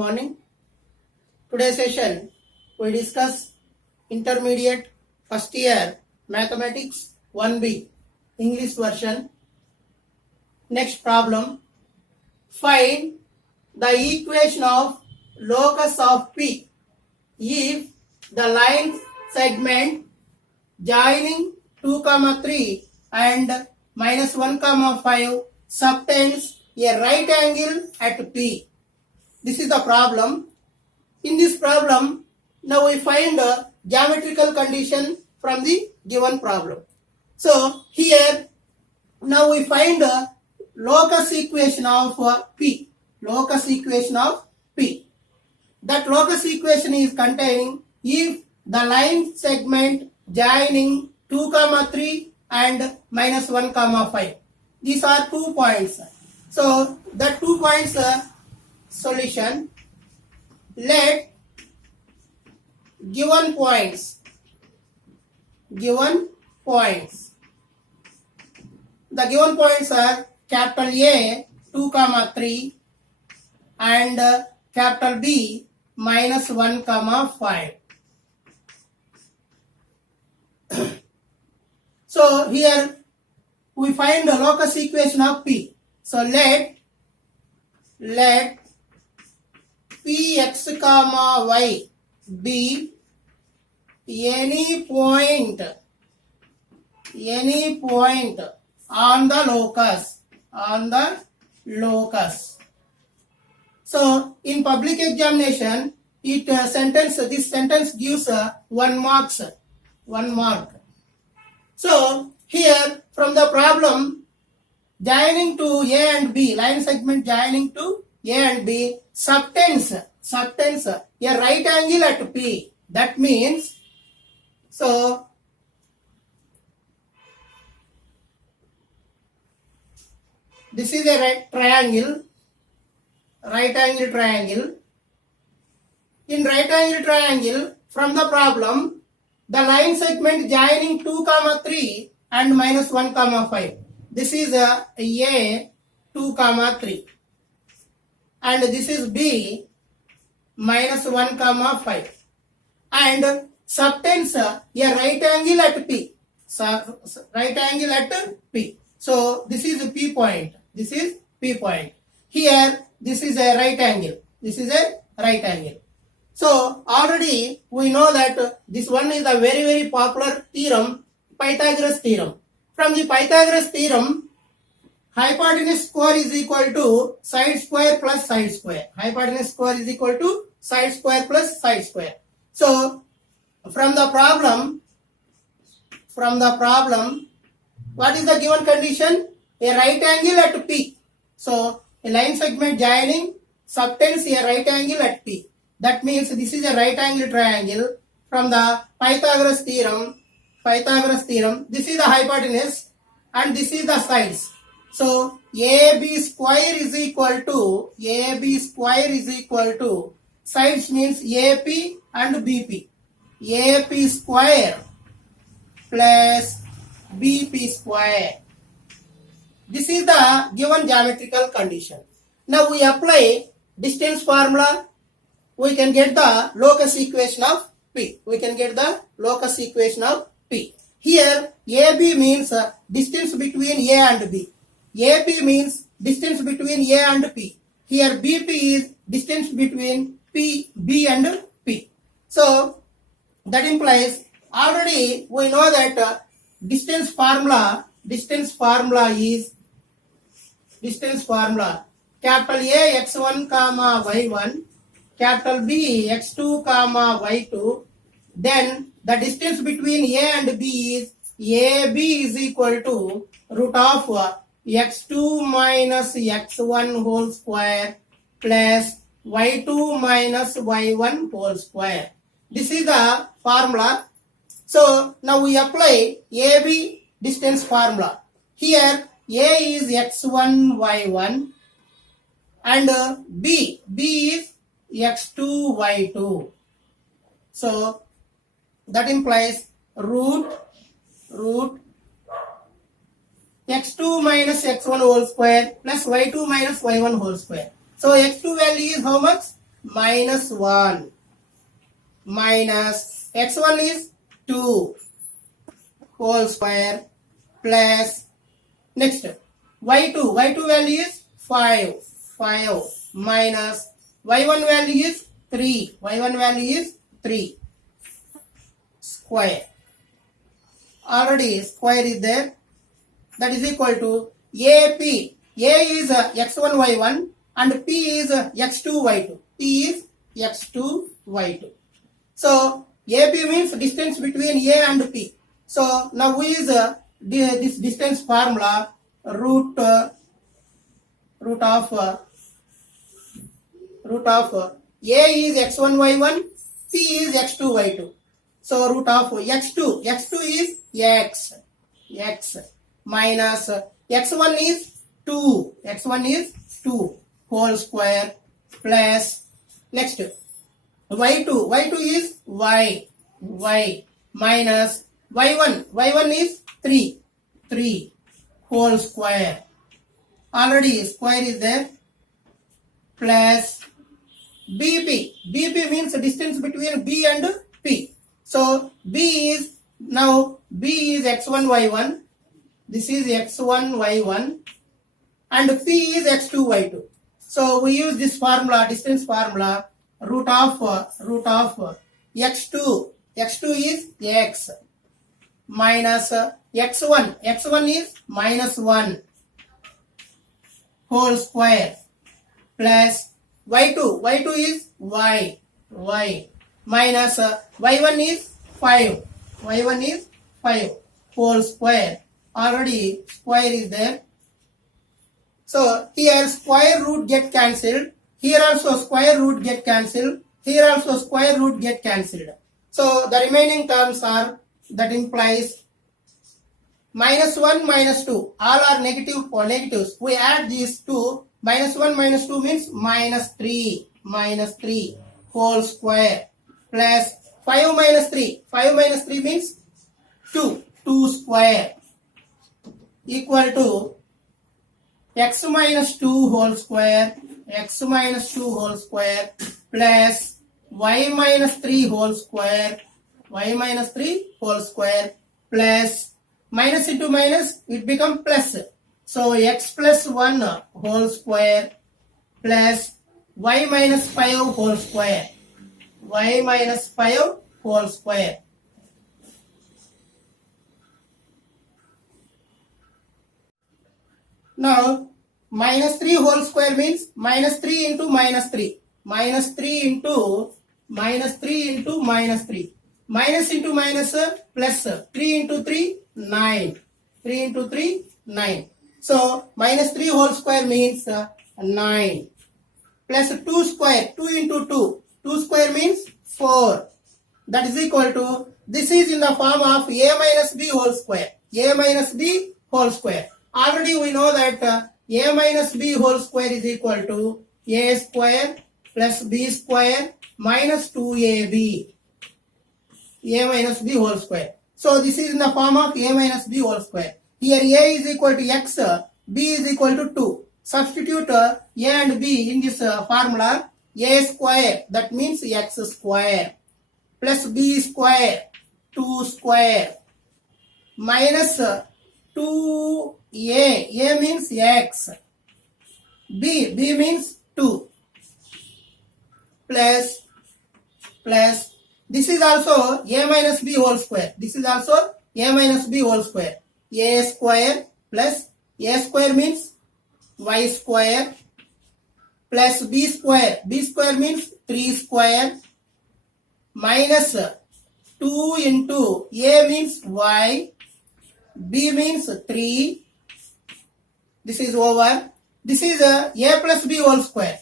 morning. Today's session we discuss intermediate first year mathematics 1B English version. Next problem, find the equation of locus of P if the line segment joining 2, 3 and minus 1, 5 subtends a right angle at P. This is the problem. In this problem, now we find a geometrical condition from the given problem. So here, now we find a locus equation of P. Locus equation of P. That locus equation is containing if the line segment joining 2, 3 and minus 1, 5. These are 2 points. So the 2 points solution. Let given points. The given points are capital A 2, 3 and capital B minus 1, 5. So here we find the locus equation of P. So let Px, y be any point on the locus. So in public examination, this sentence gives 1 mark. So here from the problem, joining to A and B, line segment joining to A and B subtends a right angle at P. That means, so this is a right angle triangle. In right angle triangle, from the problem, the line segment joining 2, 3 and minus 1, 5. This is A 2, 3 and this is B minus 1, 5 and subtends a right angle at P. So this is a P point. Here this is a right angle. So already we know that this one is a very, very popular theorem, Pythagoras theorem. From the Pythagoras theorem, hypotenuse square is equal to side square plus side square. Hypotenuse square is equal to side square plus side square. So from the problem, what is the given condition? A right angle at P. So a line segment joining subtends a right angle at P. That means this is a right angle triangle. From the Pythagoras theorem, this is the hypotenuse and this is the sides. So AB square is equal to sides means AP and BP. AP square plus BP square. This is the given geometrical condition. Now we apply distance formula. We can get the locus equation of P. Here AB means distance between A and B. AP means distance between A and P. Here BP is distance between B and P. So that implies already we know that distance formula is capital A x1, y1, capital B x2, y2. Then the distance between A and B is AB is equal to root of x2 minus x1 whole square plus y2 minus y1 whole square. This is the formula. So now we apply AB distance formula. Here A is x1, y1 and B is x2, y2. So that implies root x2 minus x1 whole square plus y2 minus y1 whole square. So x2 value is how much? minus 1 minus x1 is 2 whole square plus next y2 value is 5 minus y1 value is 3 square. Already square is there, that is equal to AP. A is x1 y1 and P is x2 y2. So AP means distance between A and P. So now we use this distance formula, root of A is x1 y1, P is x2 y2. So root of x2 is x minus x1 is 2 whole square plus next y2 is y minus y1 is 3 whole square. Already square is there plus BP means distance between B and P. So B is x1 y1, this is x1 y1 and P is x2 y2. So we use this formula, distance formula, root of x2 is x minus x1 is minus 1 whole square plus y2 is y minus y1 is 5 whole square. Already square is there. So here square root get cancelled, here also square root get cancelled, here also square root get cancelled. So the remaining terms are, that implies minus 1 minus 2, all are negatives. We add these two, minus 1 minus 2 means minus 3 whole square plus 5 minus 3 means 2 square equal to x minus 2 whole square plus y minus 3 whole square plus minus into minus, it becomes plus. So x plus 1 whole square plus y minus 5 whole square. Now minus 3 whole square means minus 3 into minus 3. Minus 3 into minus 3. Minus into minus plus 3 into 3 9. 3 into 3 9. So minus 3 whole square means 9 plus 2 square, 2 into 2. 2 square means 4. That is equal to, this is in the form of a minus b whole square. Already we know that a minus b whole square is equal to a square plus b square minus 2ab. A minus b whole square. So this is in the form of a minus b whole square. Here a is equal to x, b is equal to 2. Substitute a and b in this formula. A square, that means x square, plus b square, 2 square, minus 2a, a means x, b means 2, plus this is also a minus b whole square. A square plus a square means y square plus b square means 3 square minus 2 into a means y, b means 3. This is over. This is a plus b whole square.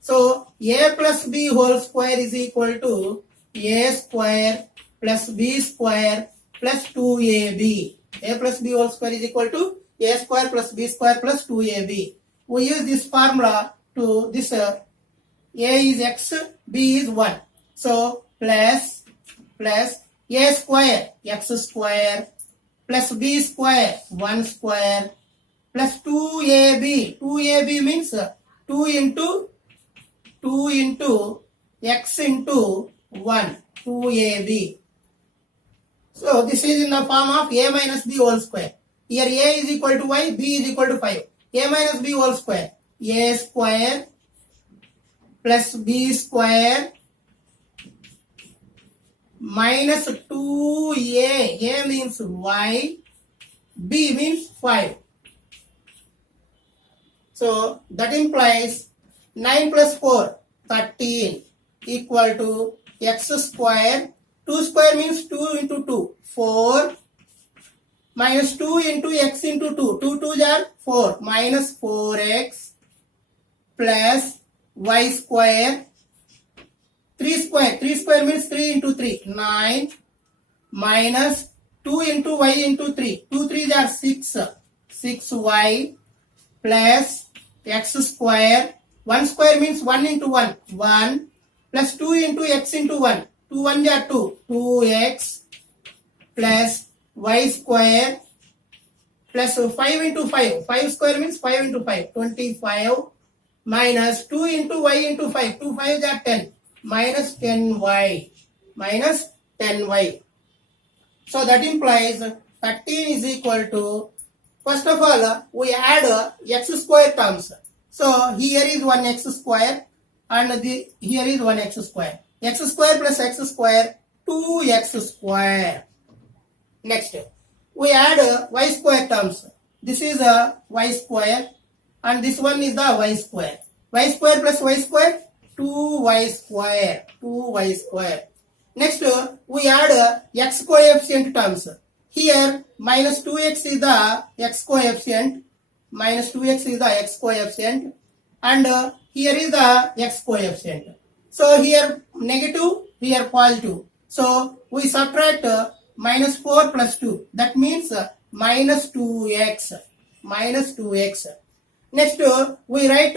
So a plus b whole square is equal to a square plus b square plus 2ab. A plus b whole square is equal to a square plus b square plus 2ab. We use this formula to this a is x, b is 1. So plus a square x square plus b square 1 square plus 2ab. 2ab means 2 into 2 into x into 1, 2ab. So this is in the form of a minus b whole square. Here a is equal to y, b is equal to 5. A minus b whole square. A square plus b square minus 2a. A means y, b means 5. So that implies 9 plus 4, 13 equal to x square. 2 square means 2 into 2, 4 minus 2 into x into 2. 2 2s are 4 minus 4x plus y square. 3 square means 3 into 3, 9 minus 2 into y into 3. 2 3s are 6, 6y plus x square. 1 square means 1 into 1, 1 plus 2 into x into 1. 2 1s are 2, 2x plus y square plus 5 into 5. 5 square means 5 into 5, 25 minus 2 into y into 5. 2 5s are 10 minus 10y, minus 10y. So that implies 13 is equal to, first of all, we add x square terms. So here is 1x square and here is 1x square. X square plus x square, 2x square. Next, we add y square terms. This is a y square and this one is the y square. Y square plus y square, 2y square, 2y square. Next, we add x coefficient terms. Here, minus 2x is the x coefficient, minus 2x is the x coefficient, and here is the x coefficient. So here negative, here positive. So we subtract minus 4 plus 2. That means minus 2x, minus 2x. Next, we write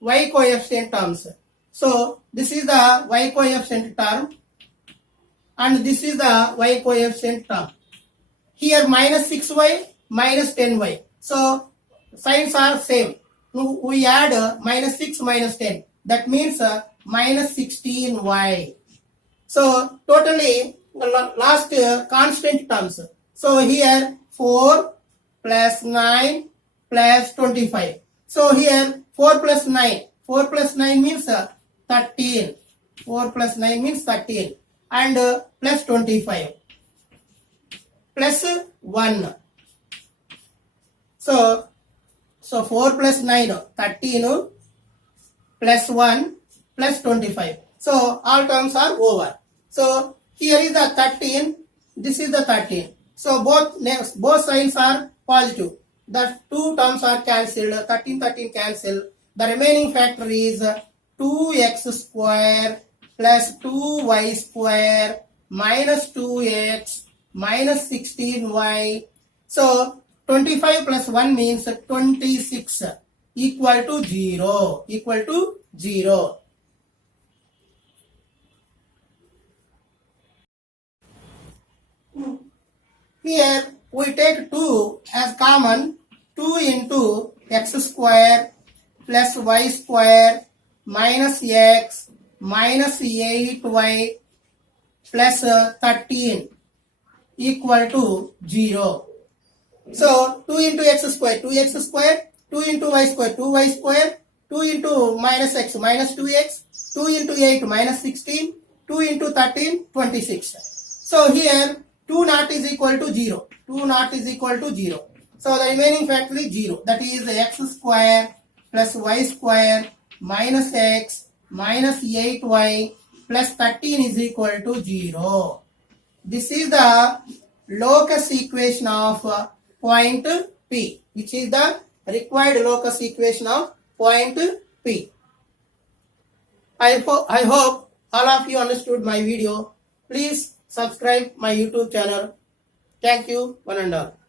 y coefficient terms. So this is the y coefficient term and this is the y coefficient term. Here minus 6y, minus 10y. So signs are same. We add minus 6 minus 10. That means minus 16y. So totally last constant terms. So here 4 plus 9 plus 25. So here 4 plus 9. 4 plus 9 means 13. 4 plus 9 means 13. And plus 25. Plus 1. So 4 plus 9, 13 plus 1 plus 25. So all terms are over. So here is the 13, this is the 13. So both signs are positive. The two terms are cancelled, 13 cancel. The remaining factor is 2x square plus 2y square minus 2x minus 16y. So 25 plus 1 means 26 equal to 0, equal to 0. Here we take 2 as common. 2 into x square plus y square minus x minus 8y plus 13 equal to 0. So 2 into x square, 2x square, 2 into y square, 2y square, 2 into minus x, minus 2x, 2 into 8, minus 16, 2 into 13, 26. So here 2 naught is equal to 0. 2 naught is equal to 0. So the remaining factor is 0. That is x square plus y square minus x minus 8y plus 13 is equal to 0. This is the locus equation of point P, which is the required locus equation of point P. I hope all of you understood my video. Please subscribe my YouTube channel. Thank you, one and all.